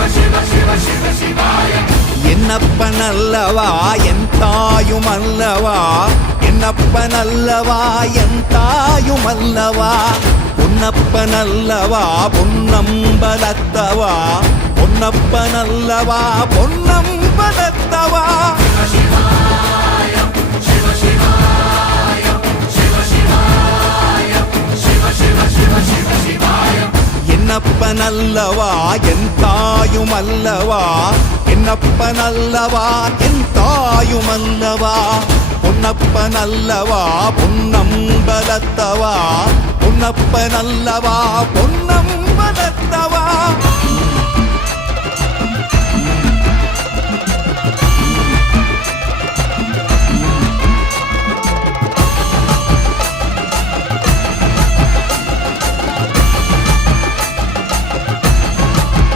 என்னப்பனல்லவா என் தாயுமல்லவா, என்னப்பனல்லவா என் தாயுமல்லவா, பொன்னப்பனல்லவா பொன்னம்பலத்தவா, பொன்னப்பனல்லவா பொன்னம்பலத்தவா. என்னப்பனல்லவா என் தாயுமல்லவா, என்னப்பனல்லவா என் தாயுமல்லவா, பொன்னப்பனல்லவா பொன்னம்பலத்தவா, பொன்னப்பனல்லவா பொன்னம்பலத்தவா.